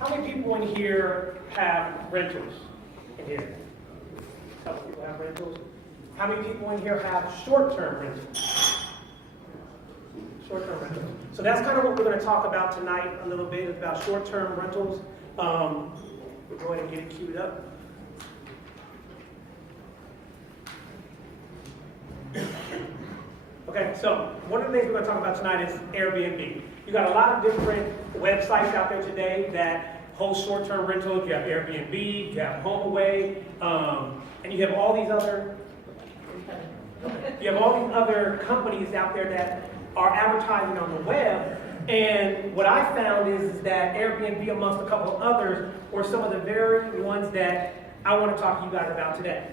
How many people in here have rentals in here? How many people have rentals? How many people in here have short-term rentals? Short-term rentals. So that's kind of what we're going to talk about tonight a little bit, about short-term rentals. We'll go ahead and get it queued up. Okay, so one of the things we're going to talk about tonight is Airbnb. You got a lot of different websites out there today that host short-term rentals. You have Airbnb, you have HomeAway, and you have all these other companies out there that are advertising on the web. And what I found is that Airbnb, amongst a couple of others, were some of the very ones that I want to talk to you guys about today.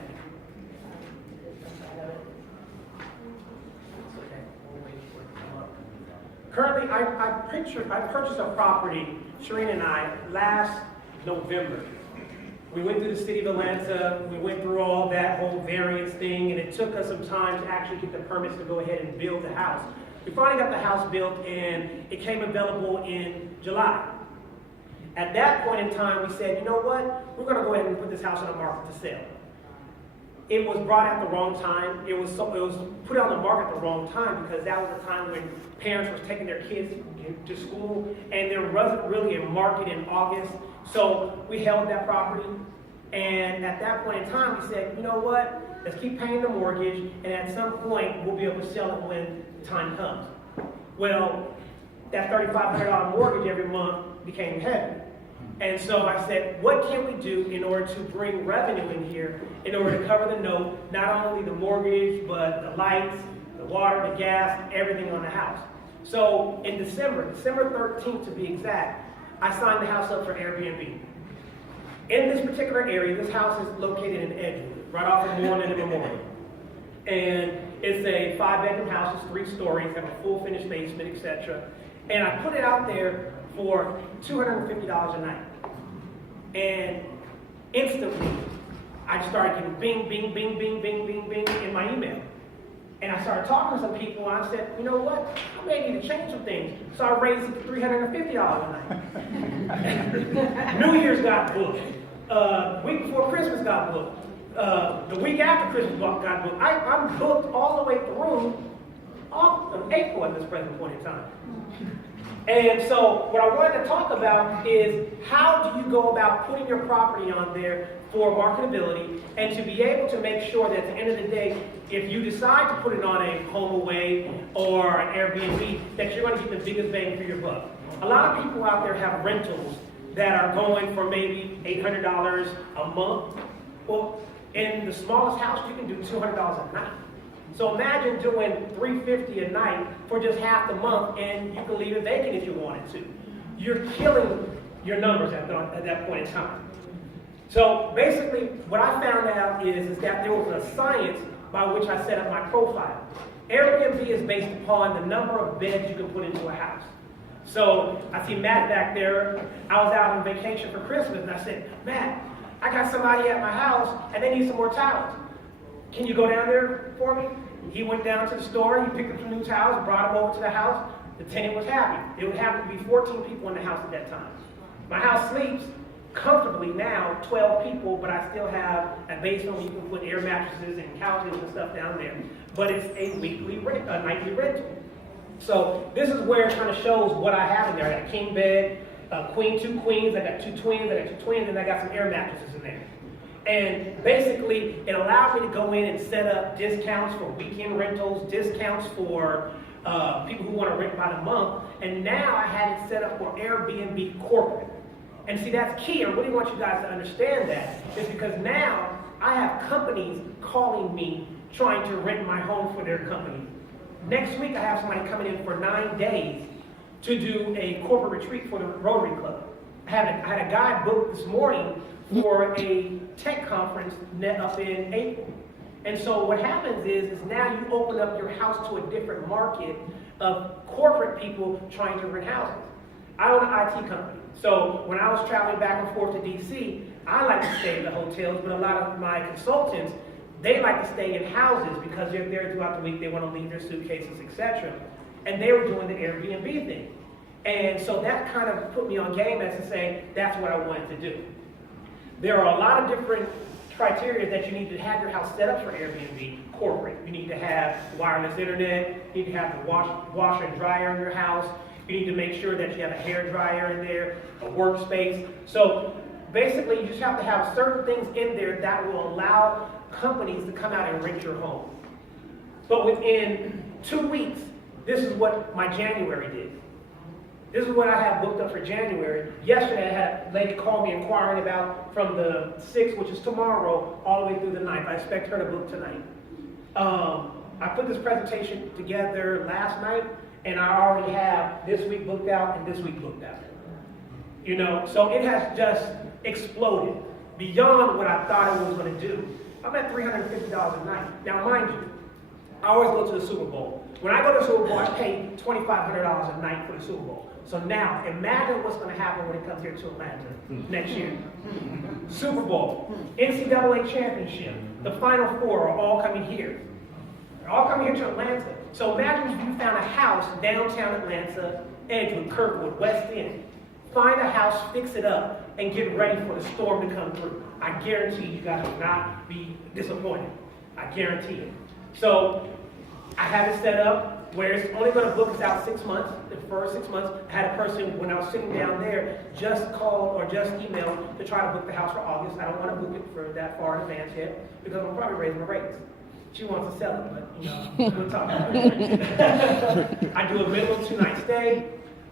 Currently, I purchased a property, Shereen and I, last November. We went through the city of Atlanta, we went through all that whole variance thing, and it took us some time to actually get the permits to go ahead and build the house. We finally got the house built, and it came available in July. At that point in time, we said, you know what? We're going to go ahead and put this house on the market to sell. It was brought at the wrong time. It was put on the market at the wrong time because that was the time when parents were taking their kids to school, and there wasn't really a market in August. So we held that property, and at that point in time, we said, you know what? Let's keep paying the mortgage, and at some point, we'll be able to sell it when the time comes. Well, that $3,500 mortgage every month became heavy. And so I said, what can we do in order to bring revenue in here in order to cover the note, not only the mortgage, but the lights, the water, the gas, everything on the house. So in December 13th to be exact, I signed the house up for Airbnb. In this particular area, this house is located in Edgewood, right off of Moreland and Memorial. And it's a 5-bedroom house, it's 3 stories, have a full finished basement, etc. And I put it out there for $250 a night. And instantly, I started getting bing, bing, bing, bing, bing, bing, bing in my email. And I started talking to some people, and I said, you know what? I may need to change some things. So I raised it to $350 a night. New Year's got booked. Week before Christmas got booked. The week after Christmas got booked. I'm booked all the way through April at this present point in time. And so what I wanted to talk about is how do you go about putting your property on there for marketability and to be able to make sure that at the end of the day, if you decide to put it on a HomeAway or an Airbnb, that you're going to get the biggest bang for your buck. A lot of people out there have rentals that are going for maybe $800 a month. Well, in the smallest house, you can do $200 a night. So imagine doing $350 a night for just half the month, and you can leave it vacant if you wanted to. You're killing your numbers at that point in time. So basically, what I found out is that there was a science by which I set up my profile. Airbnb is based upon the number of beds you can put into a house. So I see Matt back there. I was out on vacation for Christmas, and I said, Matt, I got somebody at my house, and they need some more towels. Can you go down there for me? He went down to the store, he picked up some new towels, brought them over to the house. The tenant was happy. It would happen to be 14 people in the house at that time. My house sleeps comfortably now, 12 people, but I still have a basement where you can put air mattresses and couches and stuff down there. But it's a nightly rental. So this is where it kind of shows what I have in there. I got a king bed, queen, 2 queens, I got 2 twins, and I got some air mattresses in there. And basically, it allowed me to go in and set up discounts for weekend rentals, discounts for people who want to rent by the month. And now I had it set up for Airbnb corporate. And see, that's key. I really want you guys to understand that. Is because now I have companies calling me trying to rent my home for their company. Next week, I have somebody coming in for 9 days to do a corporate retreat for the Rotary Club. I had a guy booked this morning for a tech conference up in April. And so what happens is now you open up your house to a different market of corporate people trying to rent houses. I own an IT company. So when I was traveling back and forth to DC, I like to stay in the hotels, but a lot of my consultants, they like to stay in houses because they're there throughout the week, they want to leave their suitcases, etc. And they were doing the Airbnb thing. And so that kind of put me on game as to say, that's what I wanted to do. There are a lot of different criteria that you need to have your house set up for Airbnb corporate. You need to have wireless internet, you need to have the washer and dryer in your house, you need to make sure that you have a hair dryer in there, a workspace. So basically you just have to have certain things in there that will allow companies to come out and rent your home. But within 2 weeks, this is what my January did. This is what I have booked up for January. Yesterday, I had a lady call me inquiring about from the 6th, which is tomorrow, all the way through the 9th. I expect her to book tonight. I put this presentation together last night, and I already have this week booked out and this week booked out. You know, so it has just exploded beyond what I thought it was going to do. I'm at $350 a night. Now, mind you, I always go to the Super Bowl. When I go to the Super Bowl, I pay $2,500 a night for the Super Bowl. So now, imagine what's going to happen when it comes here to Atlanta next year. Super Bowl, NCAA championship, the Final Four are all coming here. They're all coming here to Atlanta. So imagine if you found a house downtown Atlanta, Edgewood, Kirkwood, West End. Find a house, fix it up, and get ready for the storm to come through. I guarantee you guys will not be disappointed. I guarantee it. So I have it set up where it's only going to book us out 6 months. The first 6 months, I had a person, when I was sitting down there, just called or just emailed to try to book the house for August. I don't want to book it for that far in advance yet because I'm probably raising my rates. She wants to sell it, but you know, we'll talk about it. I do a minimum 2-night stay.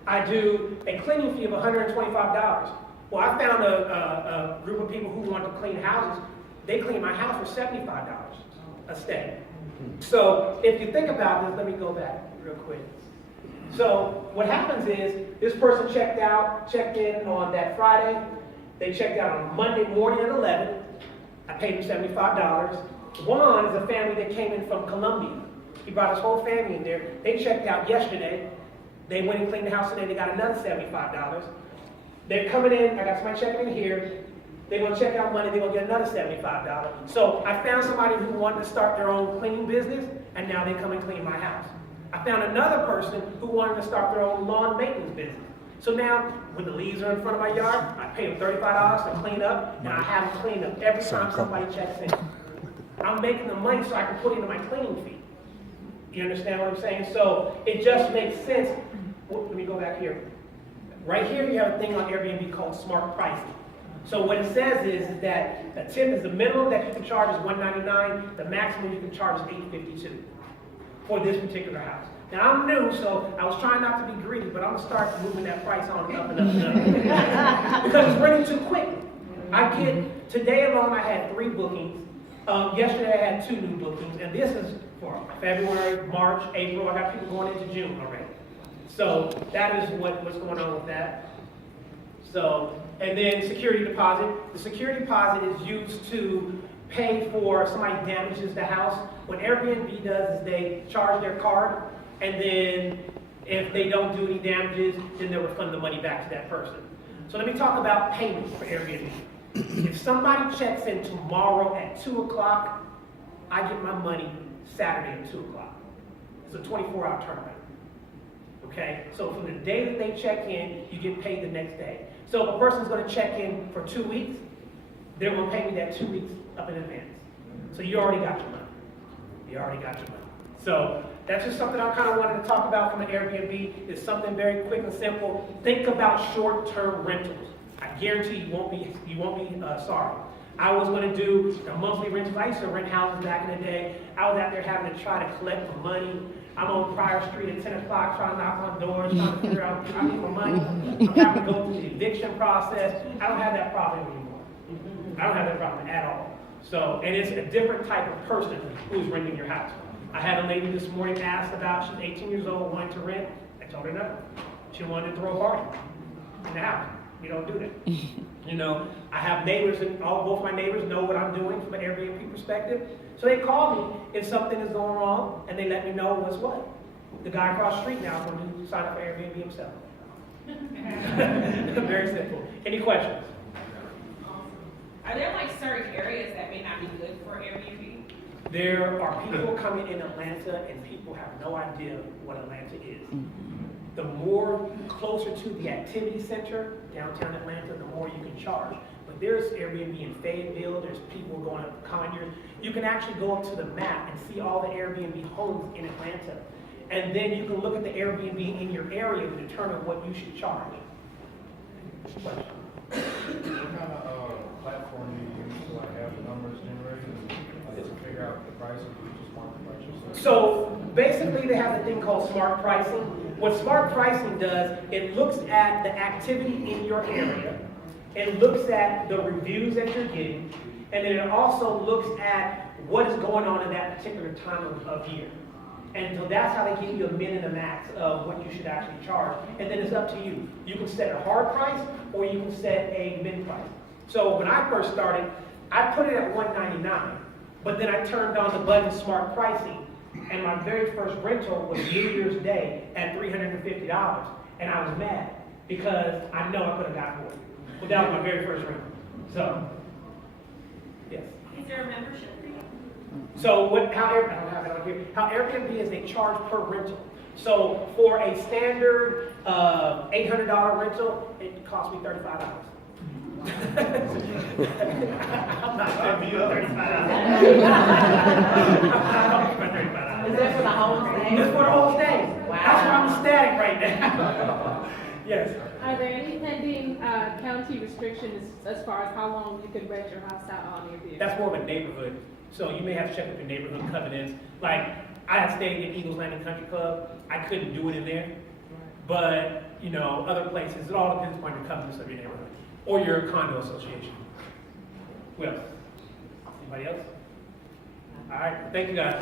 I do a cleaning fee of $125. Well, I found a group of people who want to clean houses. They clean my house for $75 a stay. So if you think about this, let me go back real quick. So what happens is this person checked in on that Friday. They checked out on Monday morning at 11. I paid them $75. One is a family that came in from Colombia. He brought his whole family in there. They checked out yesterday. They went and cleaned the house today. They got another $75. They're coming in. I got somebody checking in here. They're going to check out Monday. They're going to get another $75. So I found somebody who wanted to start their own cleaning business, and now they come and clean my house. I found another person who wanted to start their own lawn maintenance business. So now, when the leaves are in front of my yard, I pay them $35 to clean up, and I have them clean up every time somebody checks in. I'm making the money so I can put it into my cleaning fee. You understand what I'm saying? So it just makes sense. Well, let me go back here. Right here, you have a thing on Airbnb called smart pricing. So what it says is that a tip is the minimum that you can charge is $199. The maximum you can charge is $852 for this particular house. Now I'm new, so I was trying not to be greedy, but I'm gonna start moving that price on up and up and up because it's running too quick. Today alone I had 3 bookings. Yesterday I had 2 new bookings, and this is for February, March, April. I got people going into June already. So that is what's going on with that. So, and then security deposit. The security deposit is used to pay for if somebody damages the house. What Airbnb does is they charge their card, and then if they don't do any damages, then they'll refund the money back to that person. So let me talk about payment for Airbnb. If somebody checks in tomorrow at 2 o'clock, I get my money Saturday at 2 o'clock. It's a 24-hour turnaround. Okay? So from the day that they check in, you get paid the next day. So if a person's going to check in for 2 weeks, they're going to pay me that 2 weeks up in advance. So you already got your money. You already got your money. So that's just something I kind of wanted to talk about from an Airbnb. It's something very quick and simple. Think about short-term rentals. I guarantee you won't be sorry. I was going to do monthly rentals. I used to rent houses back in the day. I was out there having to try to collect the money. I'm on Pryor Street at 10 o'clock trying to knock on doors, trying to figure out I need my money. I'm having to go through the eviction process. I don't have that problem anymore. I don't have that problem at all. So, and it's a different type of person who's renting your house. I had a lady this morning ask about, she's 18 years old, wanting to rent. I told her no. She wanted to throw a party in the house. We don't do that. You know, I have neighbors, and both my neighbors know what I'm doing from an Airbnb perspective. So they call me if something is going wrong, and they let me know what's what. The guy across the street now is going to sign up for Airbnb himself. Very simple. Any questions? Are there like certain areas that may not be good for Airbnb? There are people coming in Atlanta, and people have no idea what Atlanta is. the more closer to the activity center, downtown Atlanta, the more you can charge. But there's Airbnb in Fayetteville, there's people going up to Conyers. You can actually go up to the map and see all the Airbnb homes in Atlanta. And then you can look at the Airbnb in your area to determine what you should charge. What kind of platform do you use to like have the numbers generated and to figure out the price, or do you just market price yourself? So basically they have a thing called smart pricing. What smart pricing does, it looks at the activity in your area, it looks at the reviews that you're getting, and then it also looks at what is going on in that particular time of year. And so that's how they give you a min and a max of what you should actually charge. And then it's up to you. You can set a hard price or you can set a min price. So when I first started, I put it at $199, but then I turned on the button smart pricing, and my very first rental was New Year's Day at $350. And I was mad because I know I could have got more. But that was my very first rental. So, yes. Is there a membership fee? So how Airbnb is, they charge per rental. So for a standard $800 rental, it cost me $35. I'm not spending $35. Is that for the whole thing? It's for the whole stay. Wow. That's why I'm ecstatic right now. Yes. Are there any pending county restrictions as far as how long you can rent your house out on Airbnb? That's more of a neighborhood. So you may have to check with your neighborhood covenants. Like, I had stayed in Eagles Landing Country Club. I couldn't do it in there. But, you know, other places, it all depends upon your covenants of your neighborhood or your condo association. Who else? Anybody else? All right, thank you guys.